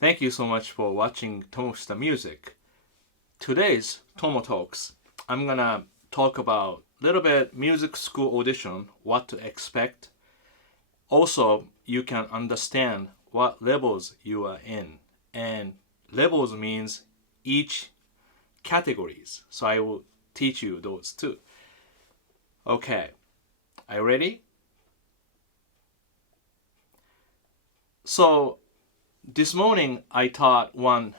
Thank you so much for watching Tomo's the Music. Today's Tomo Talks, I'm gonna talk about a little bit music school audition, what to expect. Also, you can understand what levels you are in. And levels means each categories. So I will teach you those too. Okay, are you ready? So this morning I taught one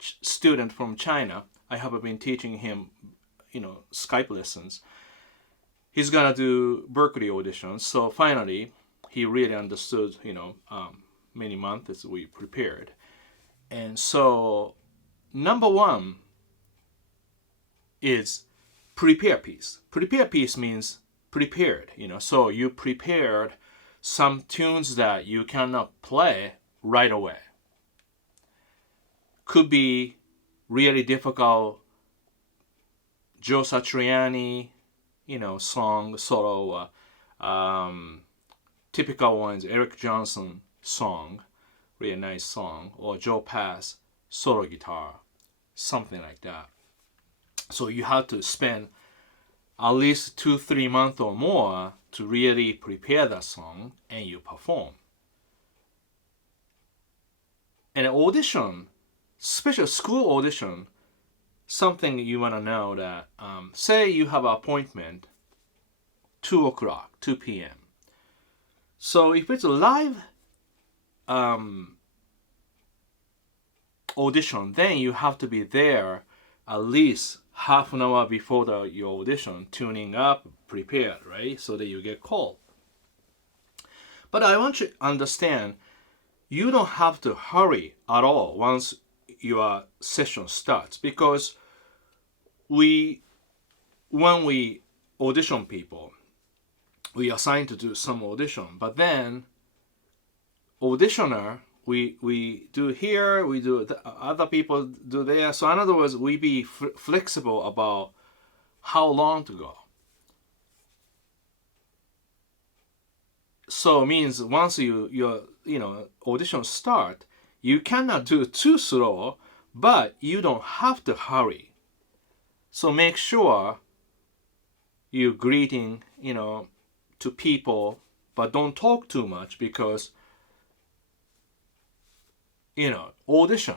student from China. I have been teaching him, Skype lessons. He's gonna do Berkeley auditions. So finally, he really understood, many months as we prepared. And so, number one is prepare piece. Prepare piece means prepared, So you prepared some tunes that you cannot play right away. Could be really difficult Joe Satriani, song, solo. Typical ones, Eric Johnson song, really nice song, or Joe Pass solo guitar, something like that. So you have to spend at least 2-3 months or more to really prepare that song and you perform. And an audition, special school audition, something you want to know that, say you have an appointment 2 o'clock, 2 p.m. So if it's a live audition, then you have to be there at least half an hour before your audition, tuning up, prepared, right? So that you get called. But I want you to understand, you don't have to hurry at all once your session starts, because when we audition people, we assign to do some audition, but then auditioner, we do here, we do other people do there. So in other words, we be flexible about how long to go. So it means once your audition start, you cannot do too slow, but you don't have to hurry. So make sure you greeting, to people, but don't talk too much, because audition,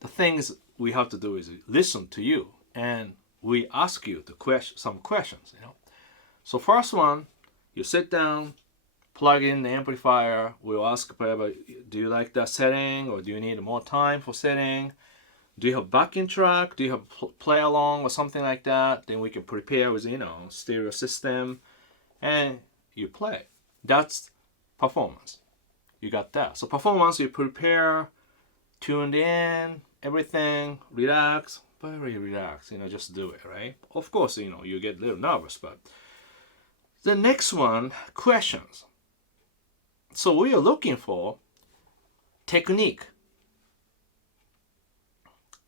the things we have to do is listen to you, and we ask you some questions. So first one, you sit down, plug in the amplifier. We'll ask, do you like that setting, or do you need more time for setting? Do you have backing track? Do you have play along or something like that? Then we can prepare with stereo system, and you play. That's performance. You got that. So performance, you prepare, tuned in, everything, relax, very relaxed, just do it, right? Of course, you get a little nervous, but the next one, questions. So we are looking for technique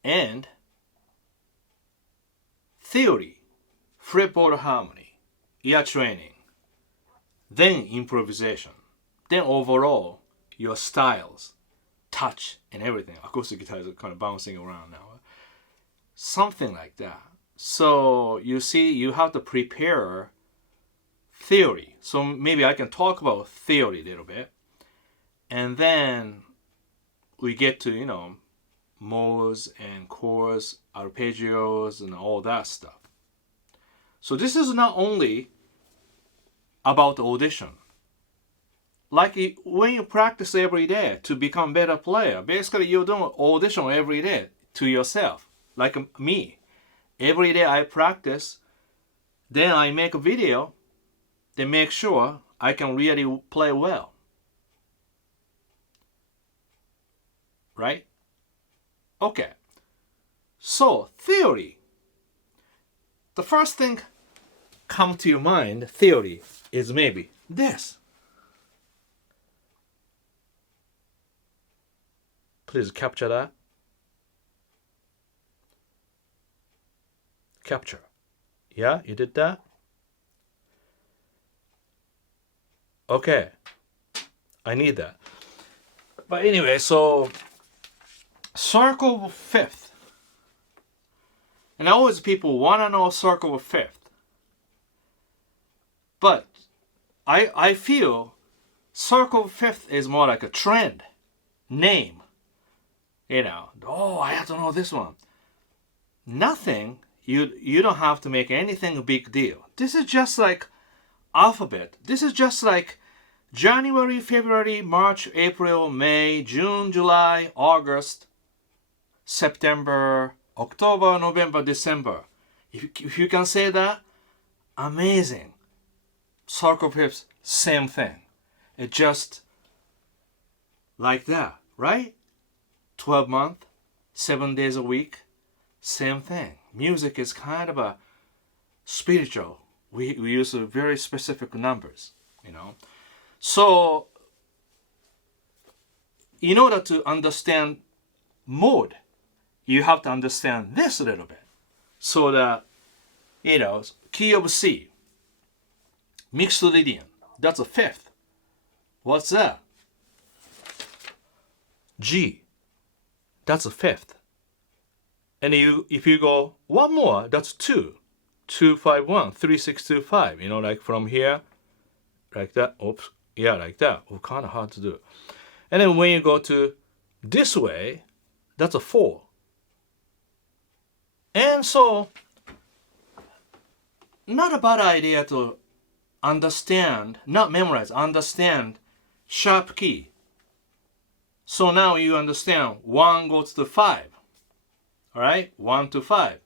and theory, fretboard harmony, ear training, then improvisation, then overall your styles, touch, and everything. Acoustic guitars are kind of bouncing around now. Something like that. So you see, you have to prepare theory. So maybe I can talk about theory a little bit. And then we get to, modes and chords, arpeggios, and all that stuff. So this is not only about the audition. Like when you practice every day to become better player, basically you're doing audition every day to yourself. Like me, every day I practice, then I make a video, then make sure I can really play well. Right? Okay. So theory. The first thing come to your mind, theory, is maybe this. Please capture that. Capture. Yeah, you did that? Okay. I need that. But anyway, so circle of fifth. And always people want to know circle of fifth. But I feel circle of fifth is more like a trend, name. Oh, I have to know this one. Nothing, you don't have to make anything a big deal. This is just like alphabet. This is just like January, February, March, April, May, June, July, August, September, October, November, December. If you can say that, amazing. Circle of fifths, same thing. It just like that, right? 12 months, 7 days a week, same thing. Music is kind of a spiritual. We use very specific numbers, So, in order to understand mode, you have to understand this a little bit. So that, key of C, mixed lydian, that's a fifth. What's that? G, that's a fifth. And if you go one more, that's 2. 2, 5, 1, 3, 6, 2, 5. Like from here, like that. Oops. Yeah, like that. Oh, kind of hard to do. And then when you go to this way, that's a 4. And so, not a bad idea to understand, not memorize, understand sharp key. So now you understand 1 goes to 5. All right, 1 to 5.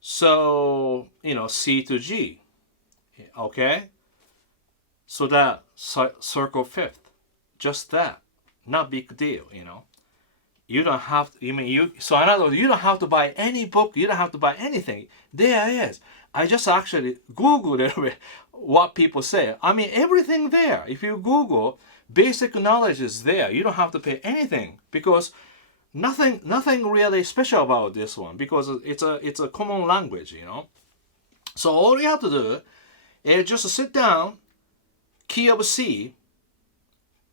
So, C to G. Okay? So that circle fifth. Just that. Not big deal, You don't have to, so in other words, you don't have to buy any book, you don't have to buy anything. There it is. I just actually Googled a little bit what people say. Everything there. If you Google, basic knowledge is there. You don't have to pay anything because nothing really special about this one because it's a common language, So all you have to do is just sit down, key of C,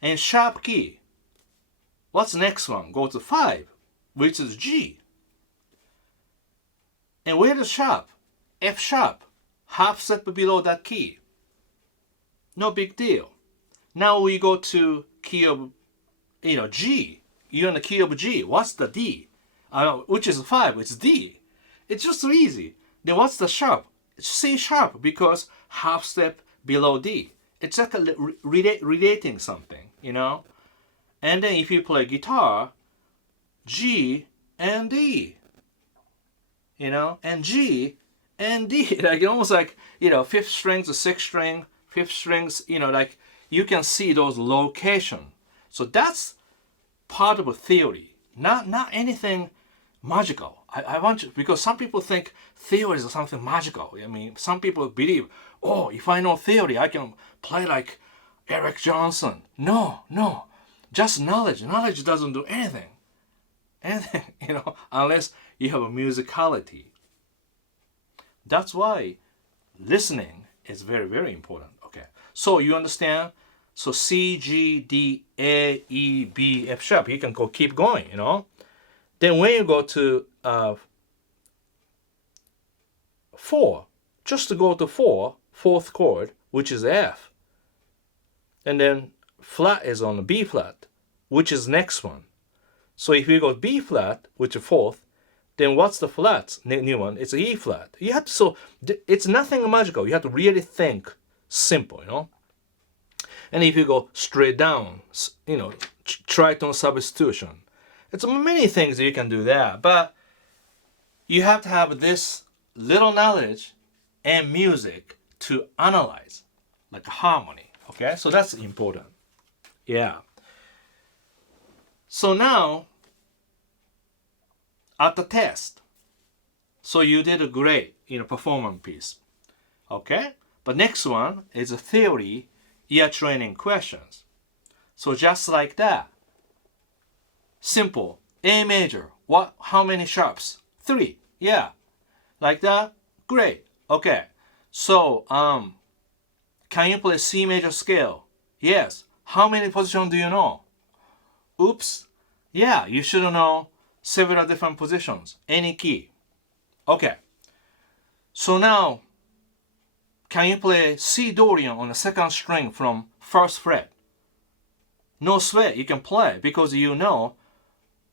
and sharp key. What's the next one? Go to 5, which is G. And where is sharp? F sharp, half step below that key. No big deal. Now we go to key of, G. You're in the key of G. What's the D? Which is 5. It's D. It's just easy. Then what's the sharp? It's C sharp because half step below D. It's like relating something, And then if you play guitar, G and D, and G and D, like almost like, fifth string to sixth string, fifth strings, like you can see those location. So that's part of a theory, not anything magical. I want you, because some people think theory is something magical. Some people believe, oh, if I know theory, I can play like Eric Johnson. No, just knowledge. Knowledge doesn't do anything, unless you have a musicality. That's why listening is very, very important. Okay, so you understand? So C, G, D, A, E, B, F sharp. You can keep going, Then when you go to 4, just to go to 4, fourth chord, which is F. And then flat is on the B flat, which is next one. So if you go B flat, which is fourth, then what's the flat, new one? It's E flat. You have to, so it's nothing magical. You have to really think simple, And if you go straight down, tritone substitution. It's many things you can do there, but you have to have this little knowledge and music to analyze, like harmony. Okay, so that's important. Yeah. So now, at the test, so you did a great, performance piece. Okay, but next one is a theory ear training questions. So just like that, simple. A major. What? How many sharps? 3. Yeah, like that. Great. Okay. So can you play C major scale? Yes. How many positions do you know? Oops. Yeah, you should know several different positions, any key. Okay. So now, can you play C Dorian on the second string from first fret? No sweat, you can play because you know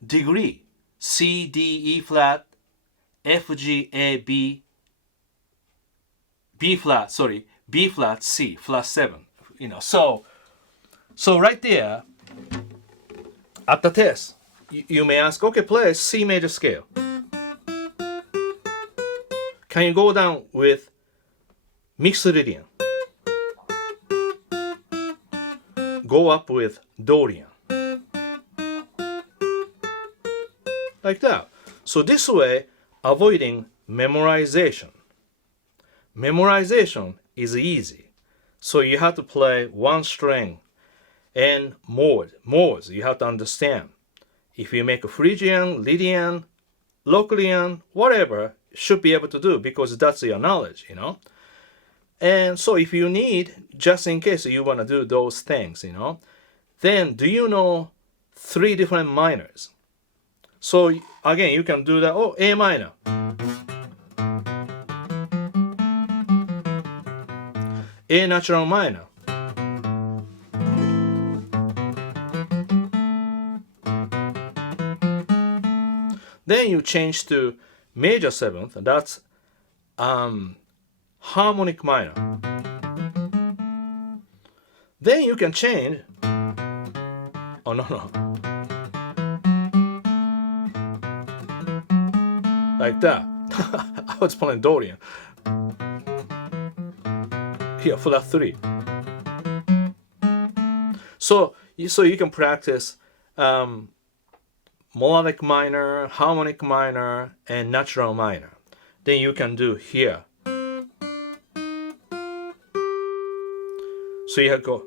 degree. C, D, E flat, F, G, A, B, B flat, C, flat 7. So right there, at the test, you may ask, okay, play C major scale. Can you go down with Mixolydian? Go up with Dorian. Like that. So this way, avoiding memorization. Memorization is easy. So you have to play one string and modes you have to understand. If you make a Phrygian, Lydian, Locrian, whatever, should be able to do because that's your knowledge, And so if you need, just in case you want to do those things, then do you know 3 different minors? So again, you can do that. Oh, A minor. A natural minor. Then you change to major 7th. That's harmonic minor. Then you can change. Oh no. Like that. I was playing Dorian. Here, flat 3. So you can practice melodic minor, harmonic minor, and natural minor. Then you can do here. So you have to go.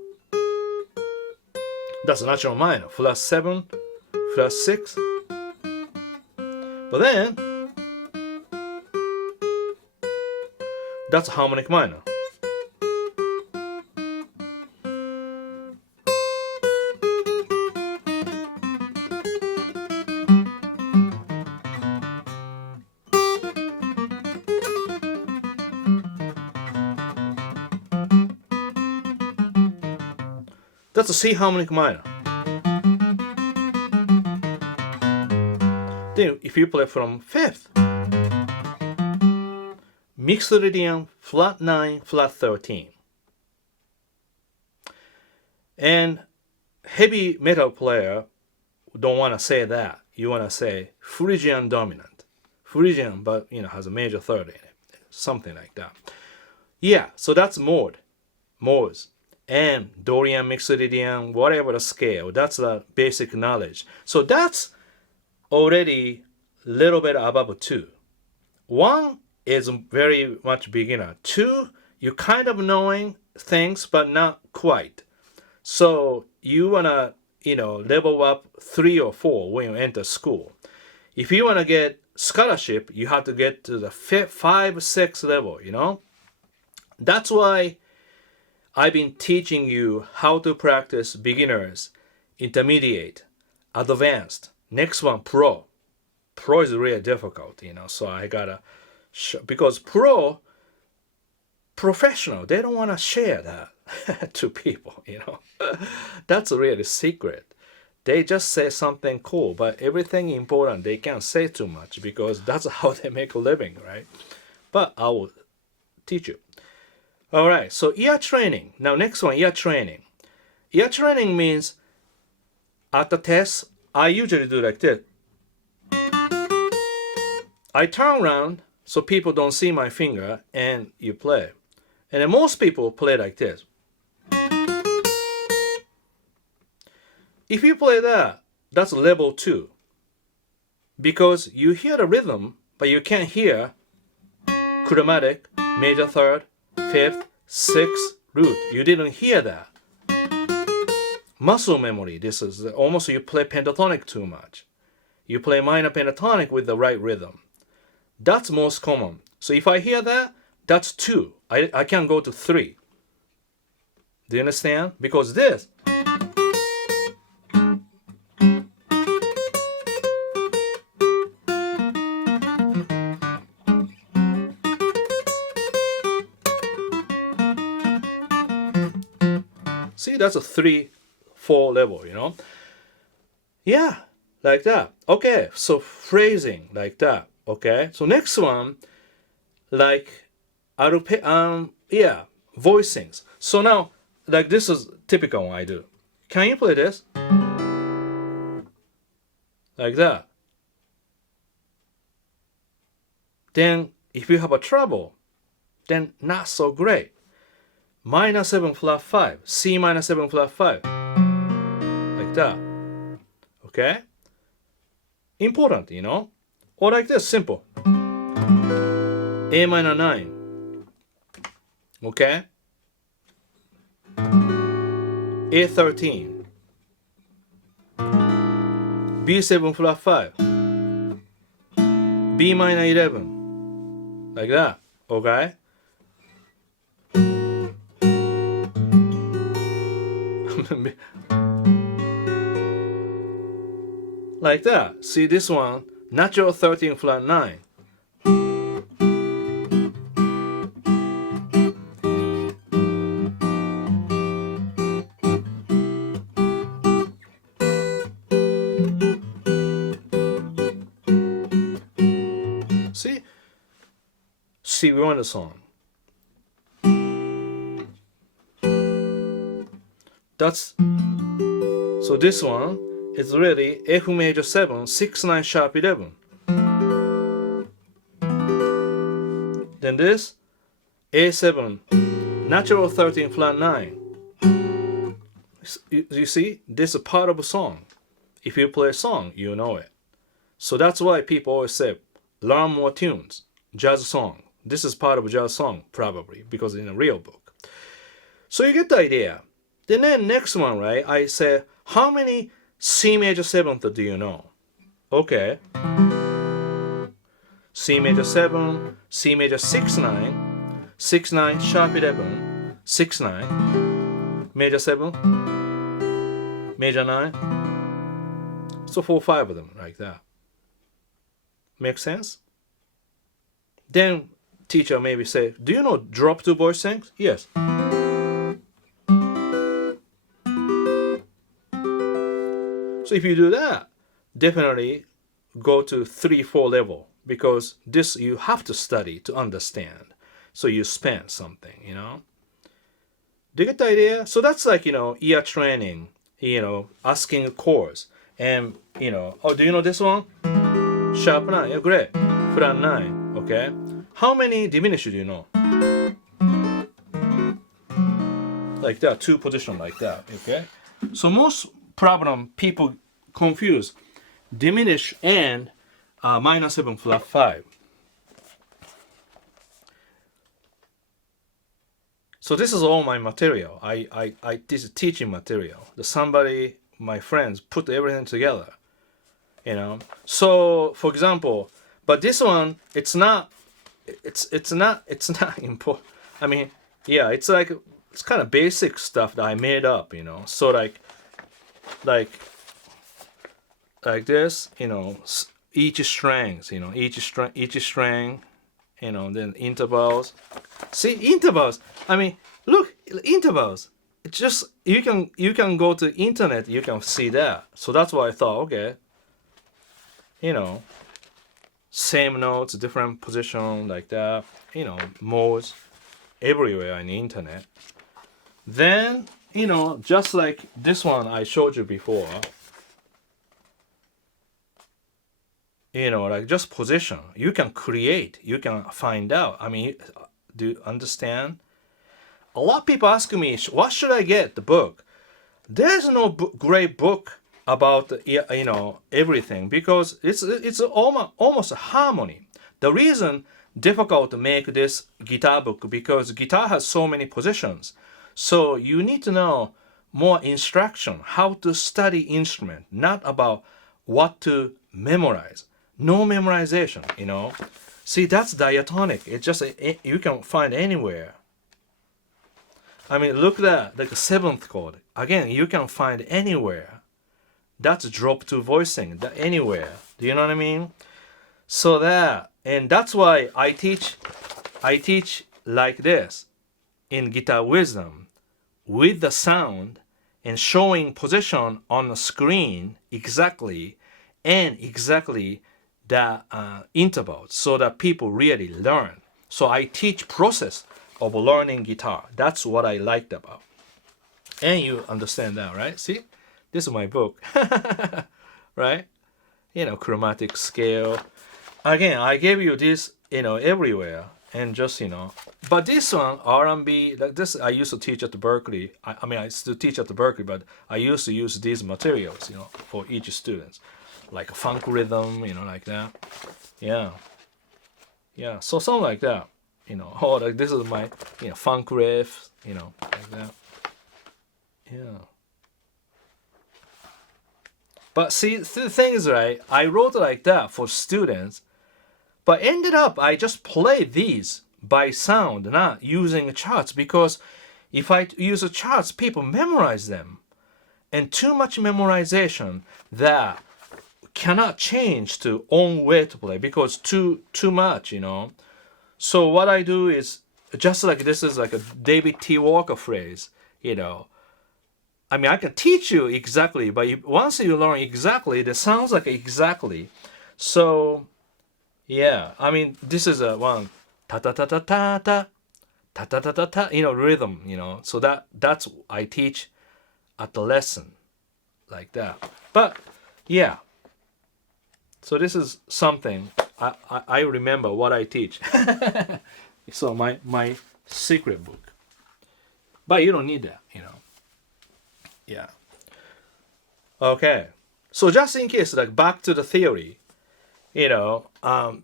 That's a natural minor. Flat 7, flat 6. But then, that's a harmonic minor. That's a C harmonic minor. Then if you play from 5th, Mixolydian, flat 9, flat 13. And heavy metal player don't want to say that. You want to say Phrygian dominant. Phrygian, but has a major 3rd in it. Something like that. Yeah, so that's modes. And Dorian, Mixolydian, whatever the scale, that's the basic knowledge. So that's already a little bit above 2. 1 is very much beginner. 2, you kind of knowing things, but not quite. So you want to, level up 3 or 4 when you enter school. If you want to get scholarship, you have to get to the 5, 6 level, That's why I've been teaching you how to practice beginners, intermediate, advanced. Next one, pro. Pro is really difficult, so I gotta because professional, they don't want to share that to people, That's really secret. They just say something cool, but everything important they can't say too much because that's how they make a living, right? But I will teach you. All right, so ear training. Now next one, ear training. Ear training means at the test, I usually do like this. I turn around so people don't see my finger and you play. And then most people play like this. If you play that, that's level 2. Because you hear the rhythm, but you can't hear chromatic, major 3rd, 5th, 6th, root. You didn't hear that. Muscle memory. This is almost you play pentatonic too much. You play minor pentatonic with the right rhythm. That's most common. So if I hear that, that's 2. I can go to 3. Do you understand? Because this that's a 3, 4 level, Yeah, like that. Okay, so phrasing like that. Okay, so next one, like, voicings. So now, like, this is typical one I do. Can you play this? Like that. Then, if you have a trouble, then not so great. Minor 7 flat 5, C minor 7 flat 5, like that. Okay? Important, Or like this, simple. A minor 9. Okay? A13. B7 flat 5. B minor 11. Like that. Okay? Like that. See this one, natural 13 flat 9. See, we want a song. That's so this one is really F major 7, 6 9 sharp 11. Then this A7, natural 13 flat 9. You see, this is part of a song. If you play a song, you know it. So that's why people always say, learn more tunes, jazz song. This is part of a jazz song, probably, because in a real book. So you get the idea. Then next one, right? I say, how many C major 7th do you know? Okay. C major 7, C major 6 9, 6 9 sharp 11, 6 9, major 7, major 9. So 4 5 of them like that. Make sense? Then teacher maybe say, do you know drop 2 voice things? Yes. So if you do that, definitely go to 3 4 level, because this you have to study to understand. So you spend something, Do you get the idea? So that's like, ear training, asking chords. And, oh, do you know this one? Sharp 9, yeah, great. Flat 9, okay? How many diminished do you know? Like that, 2 position like that, okay? So most problem, people confuse diminish and minor 7 flat 5. So this is all my material. This is teaching material. Somebody, my friends, put everything together. So for example, but this one, it's not important. I mean, yeah, it's kind of basic stuff that I made up, So like this, each strings, each string, then intervals. See, intervals. I mean, look, intervals. It's just you can go to internet, you can see that. So that's why I thought, okay, same notes, different position like that, modes everywhere on the internet. Then, just like this one I showed you before, like just position. You can create, you can find out. I mean, do you understand? A lot of people ask me, what should I get, the book? There's no great book about, everything, because it's almost a harmony. The reason difficult to make this guitar book, because guitar has so many positions. So you need to know more instruction, how to study instrument, not about what to memorize. No memorization, See, that's diatonic. It's just, you can find anywhere. I mean, look at that, like a 7th chord. Again, you can find anywhere. That's drop 2 voicing, anywhere. Do you know what I mean? So and that's why I teach like this in Guitar Wisdom, with the sound and showing position on the screen exactly and exactly the intervals so that people really learn. So I teach process of learning guitar. That's what I liked about. And you understand that, right? See? This is my book. Right? Chromatic scale. Again, I gave you this, everywhere. And just, But this one, R&B, like this, I used to teach at the Berkeley. I still teach at the Berkeley, but I used to use these materials, for each student. Like funk rhythm, like that. Yeah. Yeah, so something like that. Like this is my, funk riff, like that. Yeah. But see, the thing is, right, I wrote like that for students, but ended up I just play these by sound, not using charts, because if I use the charts, people memorize them. And too much memorization that cannot change to own way to play because too much, So what I do is, just like this is like a David T. Walker phrase, I can teach you exactly, but once you learn exactly, it sounds like exactly. So, yeah, this is a one, ta ta ta ta ta ta, ta ta ta ta ta, rhythm, So that's I teach at the lesson, like that. But, yeah. So this is something I remember what I teach. So my secret book. But you don't need that, Yeah. Okay. So just in case, like back to the theory,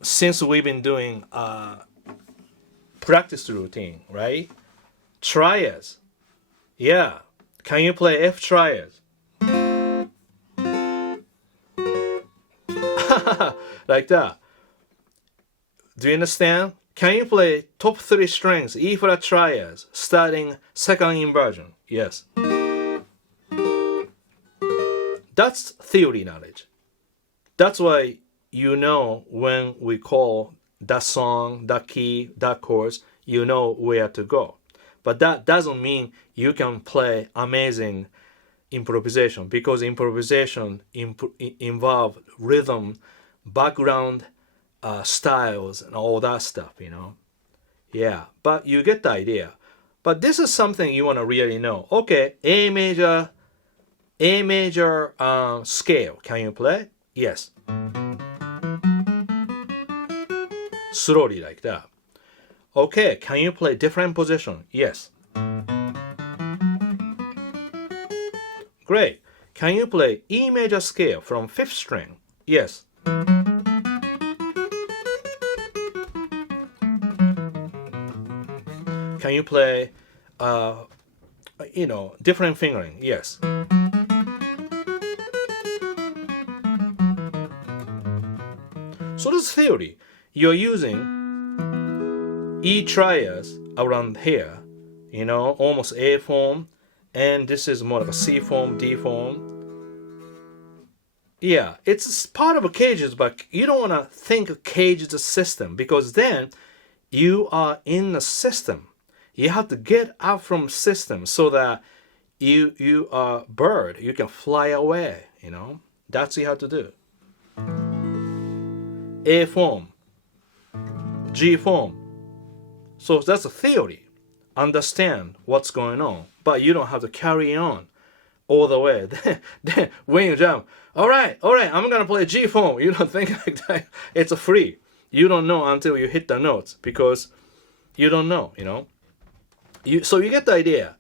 since we've been doing practice routine, right? Triads. Yeah. Can you play F triads? Like that. Do you understand? Can you play top 3 strings E flat triads starting second inversion? Yes. That's theory knowledge. That's why when we call that song, that key, that chords, where to go. But that doesn't mean you can play amazing improvisation, because improvisation involve rhythm, background, styles, and all that stuff, Yeah, but you get the idea. But this is something you want to really know. Okay, A major scale. Can you play? Yes. Slowly like that. Okay, can you play different position? Yes. Great. Can you play E major scale from 5th string? Yes. Can you play, different fingering? Yes. So this theory, you're using E triads around here, almost A form, and this is more like a C form, D form. Yeah, it's part of a cages, but you don't want to think of cage as a system, because then you are in the system. You have to get out from system so that you are bird. You can fly away, That's what you have to do. A form, G form. So that's a theory. Understand what's going on, but you don't have to carry on all the way. Then when you jump, all right, I'm gonna play G form. You don't think like that. It's a free. You don't know until you hit the notes, because you don't know, So you get the idea.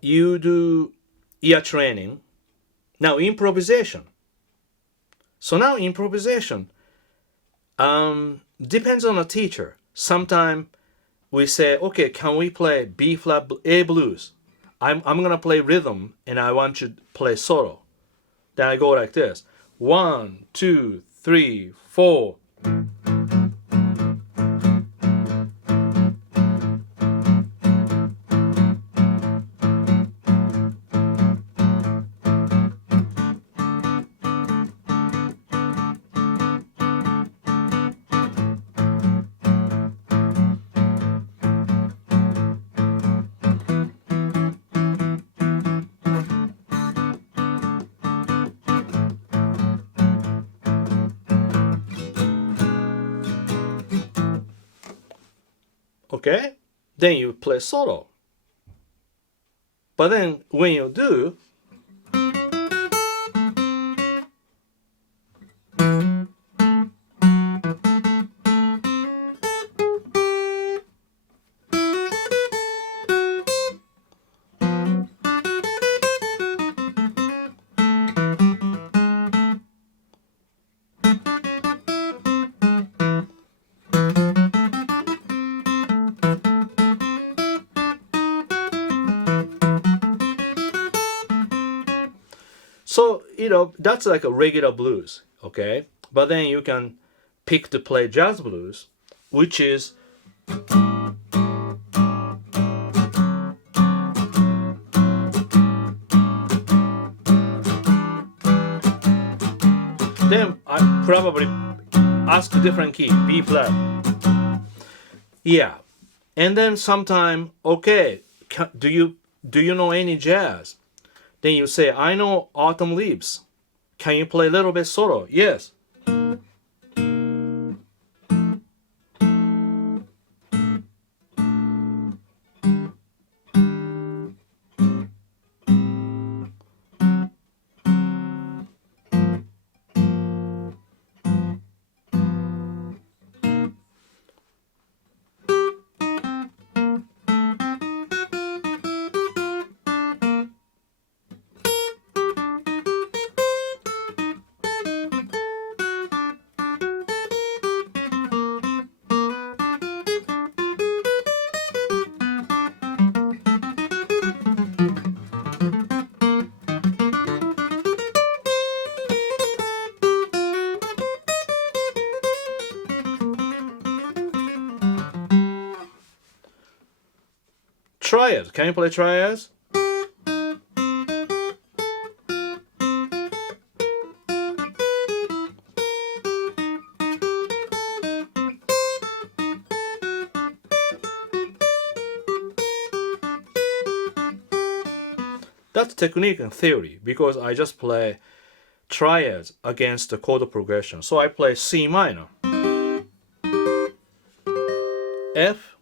You do ear training. Now improvisation. So now improvisation depends on the teacher. Sometimes we say, okay, can we play B flat A blues? I'm gonna play rhythm and I want you to play solo. Then I go like this: 1, 2, 3, 4. Okay? Then you play solo. But then when you do, so, that's like a regular blues, okay? But then you can pick to play jazz blues, which is then I probably ask a different key, B flat. Yeah. And then sometime, okay, do you know any jazz? Then you say, I know Autumn Leaves. Can you play a little bit solo? Yes. Triad. Can you play triads? That's technique and theory because I just play triads against the chord progression. So I play C minor, F,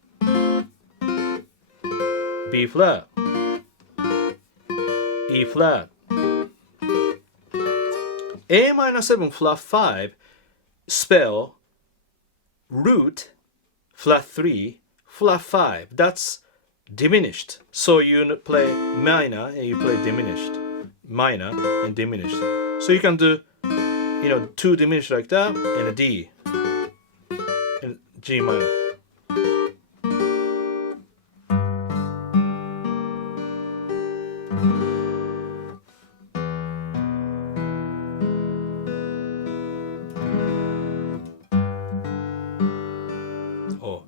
B flat, E flat, A minor 7 flat 5, spell root flat 3 flat 5. That's diminished. So you play minor and you play diminished, minor and diminished. So you can do, two diminished like that and a D and G minor. Oh.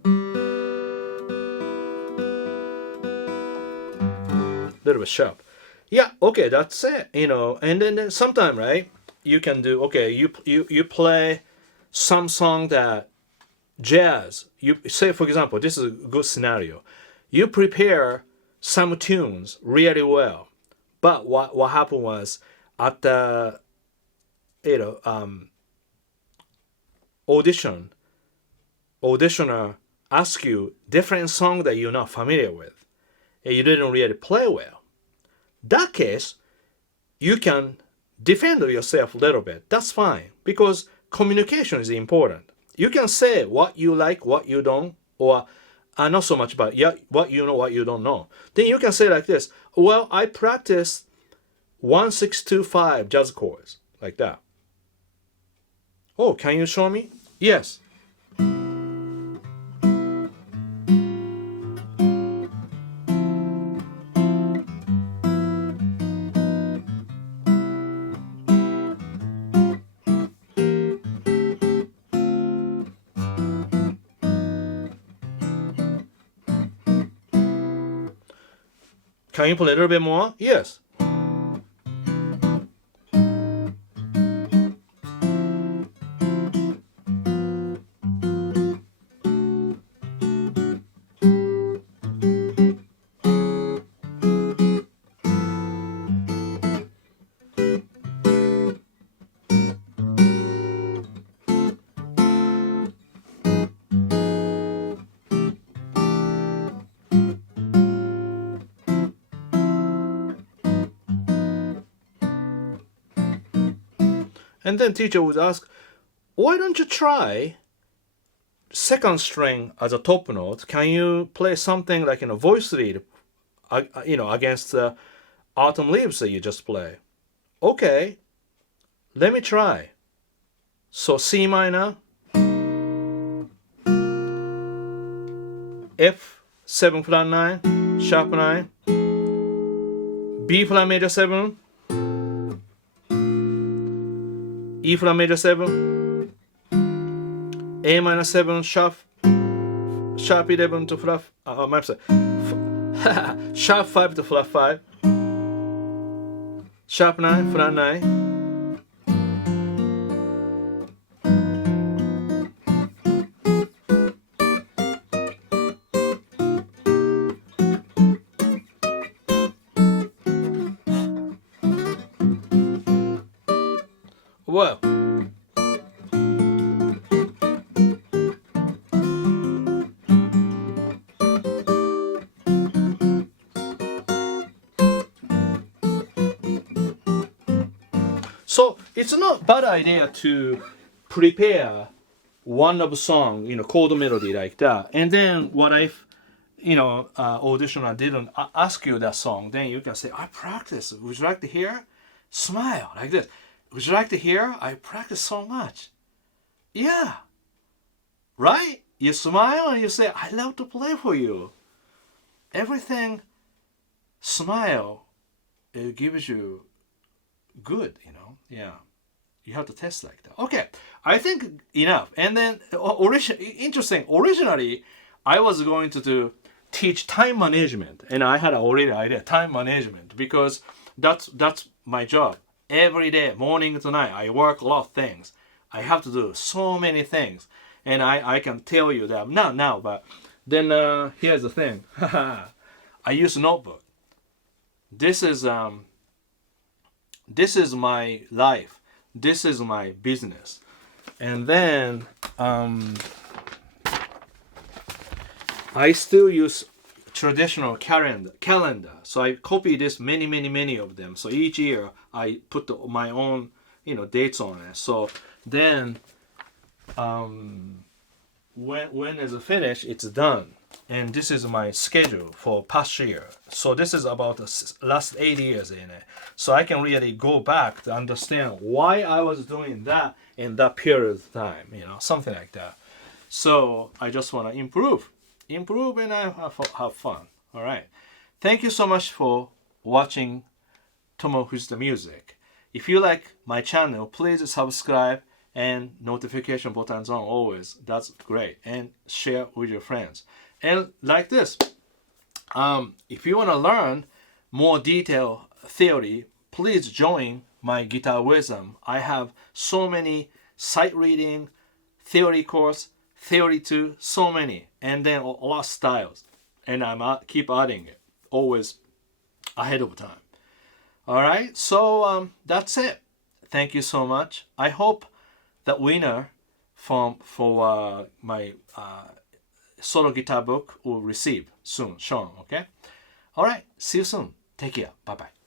Little bit sharp. Yeah, okay, that's it. And then sometime, right? You can do you play some song that jazz. You say, for example, this is a good scenario. You prepare some tunes really well, but what happened was at the auditioner ask you different song that you're not familiar with, and you didn't really play well. That case, you can defend yourself a little bit. That's fine because communication is important. You can say what you like, what you don't, or not so much about what you know, what you don't know. Then you can say like this: well, I practice 1-6-2-5 jazz chords like that. Oh, can you show me? Yes. Can you play a little bit more? Yes. And then teacher would ask, why don't you try second string as a top note? Can you play something like in a voice lead, against the autumn leaves that you just play? Okay, let me try. So C minor, F 7 flat 9, sharp 9, B flat major 7, E flat major 7, A minor 7, sharp 11 to flat, sharp 5 to flat 5, sharp 9, flat 9. Well, so it's not a bad idea to prepare one of a song, chord melody like that, and then what if, audition I didn't ask you that song, then you can say, I practice. Would you like to hear? Smile like this. Would you like to hear? I practice so much. Yeah. Right? You smile and you say, I love to play for you. Everything, smile, it gives you good, Yeah. You have to test like that. Okay. I think enough. And then, originally, I was going to teach time management. And I had already idea, time management, because that's my job. Every day, morning to night, I work a lot of things. I have to do so many things. And I can tell you that, not now, but then here's the thing. I use a notebook. This is my life. This is my business. And then I still use traditional calendar. So I copy this many of them. So each year I put my own dates on it. So then when it's finished, it's done. And this is my schedule for past year. So this is about the last 8 years in it. So I can really go back to understand why I was doing that in that period of time, something like that. So I just want to improve and I have fun. All right. Thank you so much for watching Tomo Fujita Music. If you like my channel, please subscribe and notification buttons on always. That's great. And share with your friends. And like this, if you want to learn more detailed theory, please join my Guitar Wisdom. I have so many sight reading, theory course, theory 2, so many, and then a lot of styles. And I'm keep adding it, always ahead of time. All right, so that's it. Thank you so much. I hope that winner for my solo guitar book will receive soon, Sean. Okay. All right. See you soon. Take care. Bye bye.